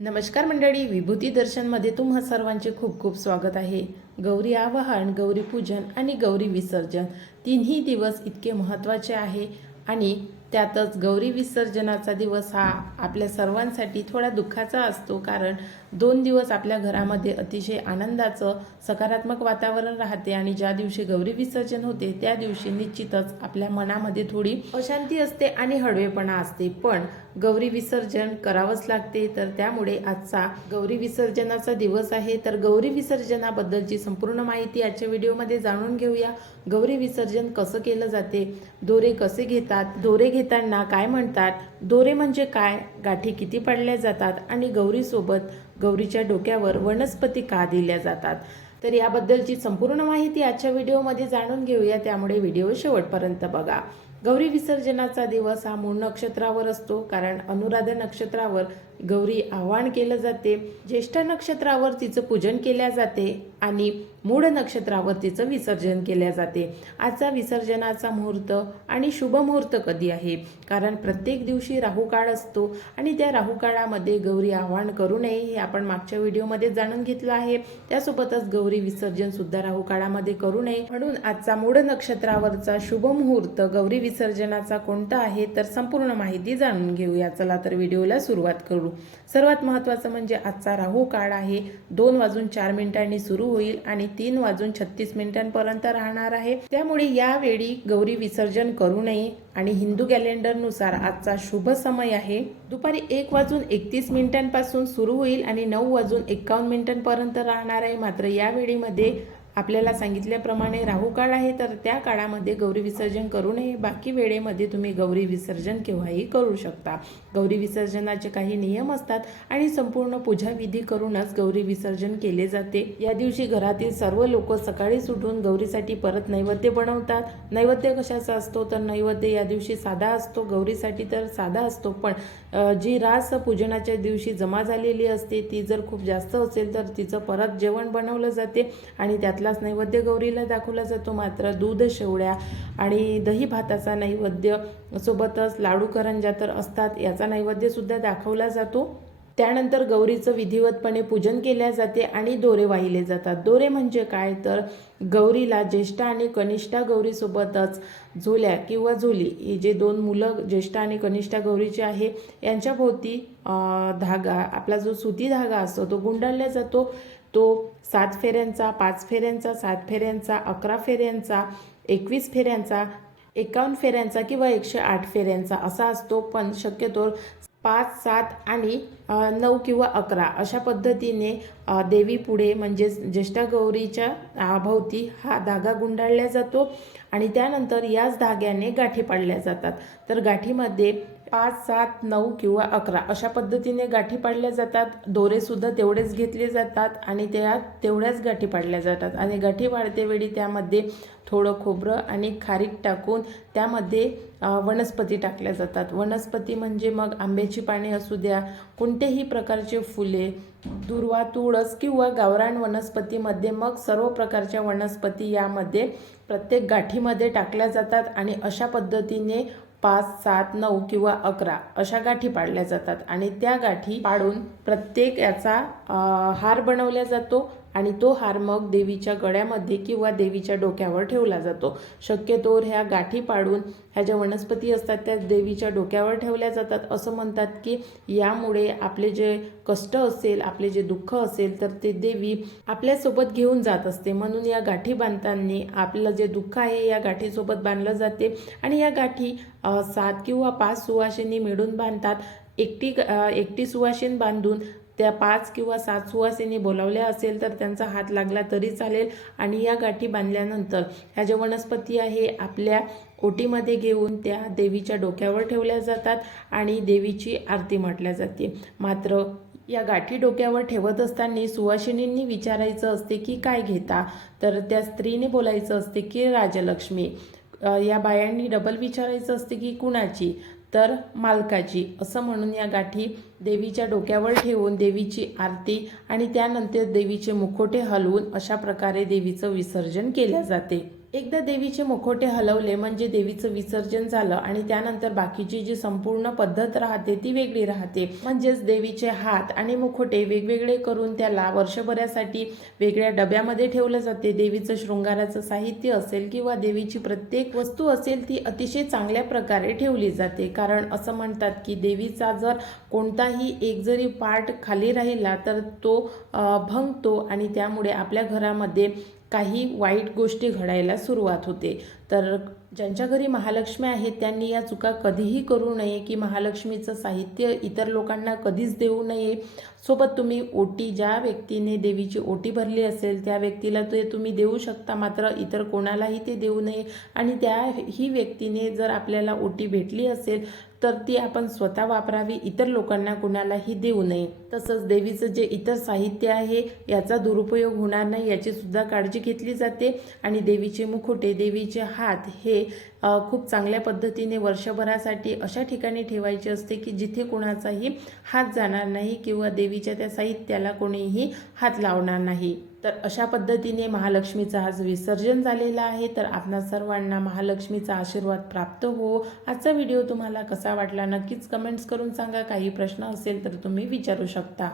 नमस्कार मंडळी विभूती दर्शनमध्ये तुम्हा सर्वांचे खूप खूप स्वागत आहे. गौरी आवाहन गौरी पूजन आणि गौरी विसर्जन तिन्ही दिवस इतके महत्त्वाचे आहे आणि त्यातच गौरी विसर्जनाचा दिवस हा आपल्या सर्वांसाठी थोडा दुःखाचा असतो कारण दोन दिवस आपल्या घरामध्ये अतिशय आनंदाचं सकारात्मक वातावरण राहते आणि ज्या दिवशी गौरी विसर्जन होते त्या दिवशी निश्चितच आपल्या मनामध्ये थोडी अशांती असते आणि हळवेपणा असते. पण गौरी विसर्जन करावंच लागते तर त्यामुळे आजचा गौरी विसर्जनाचा दिवस आहे. तर गौरी विसर्जनाबद्दलची संपूर्ण माहिती आजच्या व्हिडिओमध्ये जाणून घेऊया. गौरी विसर्जन कसं केलं जाते? दोरे कसे घेतात? दोरे घे घेताना काय म्हणतात? दोरे म्हणजे काय? गाठी किती पडल्या जातात? आणि गौरीसोबत गौरीच्या डोक्यावर वनस्पती का दिल्या जातात? तर याबद्दलची संपूर्ण माहिती आजच्या व्हिडिओमध्ये जाणून घेऊया. त्यामुळे व्हिडिओ शेवटपर्यंत बघा. गौरी विसर्जनाचा दिवस हा मूळ नक्षत्रावर असतो कारण अनुराधा नक्षत्रावर गौरी आव्हान केलं जाते. ज्येष्ठ नक्षत्रावर तिचं पूजन केल्या जाते. आणि मूळ नक्षत्रावरतीचं विसर्जन केल्या जाते. आजचा विसर्जनाचा मुहूर्त आणि शुभ मुहूर्त कधी आहे? कारण प्रत्येक दिवशी राहू काळ असतो आणि त्या राहू काळामध्ये गौरी आव्हान करू नये हे आपण मागच्या व्हिडिओमध्ये जाणून घेतलं आहे. त्यासोबतच गौरी विसर्जन सुद्धा राहू काळामध्ये करू नये. म्हणून आजचा मूळ नक्षत्रावरचा शुभ मुहूर्त गौरी विसर्जनाचा कोणता आहे तर संपूर्ण माहिती जाणून घेऊया. चला तर व्हिडिओला सुरुवात करू. सर्वात महत्त्वाचं म्हणजे आजचा राहू काळ आहे. दोन वाजून चार मिनिटांनी सुरू होईल आणि तीन वाजून छत्तीस मिनिटांपर्यंत राहणार आहे. त्यामुळे यावेळी गौरी विसर्जन करू नये आणि हिंदू कॅलेंडरनुसार आजचा शुभ समय आहे. दुपारी एक वाजून एकतीस मिनिटांपासून सुरू होईल आणि नऊ वाजून एकावन्न मिनिटांपर्यंत राहणार आहे. मात्र या वेळीमध्ये आपल्याला सांगितल्याप्रमाणे राहू काळ आहे तर त्या काळामध्ये गौरी विसर्जन करू नये. बाकी वेळेमध्ये तुम्ही गौरी विसर्जन केव्हाही करू शकता. गौरी विसर्जनाचे काही नियम असतात आणि संपूर्ण पूजाविधी करूनच गौरी विसर्जन केले जाते. या दिवशी घरातील सर्व लोक सकाळीच उठून गौरीसाठी परत नैवेद्य बनवतात. नैवेद्य कशाचा असतो? तर नैवेद्य या दिवशी साधा असतो. गौरीसाठी तर साधा असतो पण जी रास पूजनाच्या दिवशी जमा झालेली असते ती जर खूप जास्त असेल तर तिचं परत जेवण बनवलं जाते आणि त्यात त्यातलाच नैवेद्य गौरीला दाखवला जातो मात्र दूध शेवड्या आणि दही भाताचा नैवेद्य सोबतच लाडू करंजा तर असतात. याचा नैवेद्यसुद्धा दाखवला जातो. त्यानंतर गौरीचं विधिवतपणे पूजन केल्या जाते आणि दोरे वाहिले जातात. दोरे म्हणजे काय? तर गौरीला ज्येष्ठ आणि कनिष्ठा गौरीसोबतच झोल्या किंवा झोली ही जे दोन मुलं ज्येष्ठ आणि कनिष्ठा गौरीचे आहे यांच्याभोवती धागा आपला जो सुती धागा असतो तो गुंडाळला जातो. तो सात फेऱ्यांचा पाच फेऱ्यांचा सात फेऱ्यांचा अकरा फेऱ्यांचा एकवीस फेऱ्यांचा एकावन्न फेऱ्यांचा किंवा एकशे आठ फेऱ्यांचा असा असतो. पण शक्यतो पाच सात आणि नऊ किंवा अकरा अशा पद्धतीने देवी पुढे म्हणजेच ज्येष्ठा गौरीच्या भोवती हा धागा गुंडाळला जातो आणि त्यानंतर याच धाग्याने गाठी पाडल्या जातात. तर गाठीमध्ये पाच सात नऊ किंवा अकरा अशा पद्धतीने गाठी पाडल्या जातात. दोरेसुद्धा तेवढेच घेतले जातात आणि त्या तेवढ्याच गाठी पाडल्या जातात. आणि गाठी पाडते वेळी त्यामध्ये थोडं खोबरं आणि खारीक टाकून त्यामध्ये वनस्पती टाकल्या जातात. वनस्पती म्हणजे मग आंब्याची पाने असू द्या कोणत्याही प्रकारचे फुले दुर्वा तुळस किंवा गावरान वनस्पतीमध्ये मग सर्व प्रकारच्या वनस्पती यामध्ये प्रत्येक गाठीमध्ये टाकल्या जातात आणि अशा पद्धतीने पाच सात नऊ किंवा अकरा अशा गाठी पाडल्या जातात. आणि त्या गाठी पाडून प्रत्येक याचा हार बनवला जातो. आणि तो हार मग देवीच्या गळ्यामध्ये किंवा देवीच्या डोक्यावर ठेवला जातो. शक्यतोर ह्या गाठी पाडून ह्या ज्या वनस्पती असतात त्या देवीच्या डोक्यावर ठेवल्या जातात. असं म्हणतात की यामुळे आपले जे कष्ट असेल आपले जे दुःख असेल तर ते देवी आपल्यासोबत घेऊन जात असते. म्हणून या गाठी बांधताना आपलं जे दुःख आहे या गाठीसोबत बांधलं जाते. आणि या गाठी सात किंवा पाच सुवासिनी मिळून बांधतात. एकटी एकटी सुवासीन बांधून त्या पाच किंवा सात सुवासिनी बोलावल्या असेल तर त्यांचा हात लागला तरी चालेल. आणि या गाठी बांधल्यानंतर ह्या ज्या वनस्पती आहे आपल्या ओटीमध्ये घेऊन त्या देवीच्या डोक्यावर ठेवल्या जातात आणि देवीची आरती म्हटल्या जाते. मात्र या गाठी डोक्यावर ठेवत असताना सुवासिनींनी विचारायचं असते की काय घेता? तर त्या स्त्रीने बोलायचं असते की राजलक्ष्मी. या बायांनी डबल विचारायचं असते की कुणाची? तर मालकाची असं म्हणून या गाठी देवीच्या डोक्यावर ठेवून देवीची आरती आणि त्यानंतर देवीचे मुखोटे हलवून अशा प्रकारे देवीचं विसर्जन केल्या जाते. एकदा देवीचे मुखोटे हलवले म्हणजे देवीचं विसर्जन झालं आणि त्यानंतर बाकीची जी संपूर्ण पद्धत राहते ती वेगळी राहते. म्हणजेच देवीचे हात आणि मुखोटे वेगवेगळे करून त्याला वर्षभरासाठी वेगळ्या डब्यामध्ये ठेवलं जाते. देवीचं शृंगाराचं साहित्य असेल किंवा देवीची प्रत्येक वस्तू असेल ती अतिशय चांगल्या प्रकारे ठेवली जाते. कारण असं म्हणतात की देवीचा जर कोणताही एक जरी पार्ट खाली राहिला तर तो भंगतो आणि त्यामुळे आपल्या घरामध्ये काही वाईट गोष्टी घडायला सुरुवात होते. तर ज्यांच्या घरी महालक्ष्मी आहेत त्यांनी या चुका कधीही करू नये की महालक्ष्मीचं साहित्य इतर लोकांना कधीच देऊ नये. सोबत तुम्ही ओटी ज्या व्यक्तीने देवीची ओटी भरली असेल त्या व्यक्तीला ते तुम्ही देऊ शकता मात्र इतर कोणालाही ते देऊ नये. आणि त्या ही व्यक्तीने जर आपल्याला ओटी भेटली असेल तर ती आपण स्वतः वापरावी इतर लोकांना कुणालाही देऊ नये. तसंच देवीचं जे इतर साहित्य आहे याचा दुरुपयोग होणार नाही याची सुद्धा काळजी घेतली जाते. आणि देवीचे मुखोटे देवीचे हात हे खूप चांगल्या पद्धतीने वर्षभरासाठी अशा ठिकाणी ठेवायची असते की जिथे कोणाचाही हात जाणार नाही किंवा देवीच्या त्या साहित्याला कोणीही हात लावणार नाही. तर अशा पद्धतीने महालक्ष्मीचं आज विसर्जन झालेलं आहे. तर आपणा सर्वांना महालक्ष्मीचा आशीर्वाद प्राप्त हो. आजचा व्हिडिओ तुम्हाला कसा वाटला नक्कीच कमेंट्स करून सांगा. काही प्रश्न असेल तर तुम्ही विचारू शकता.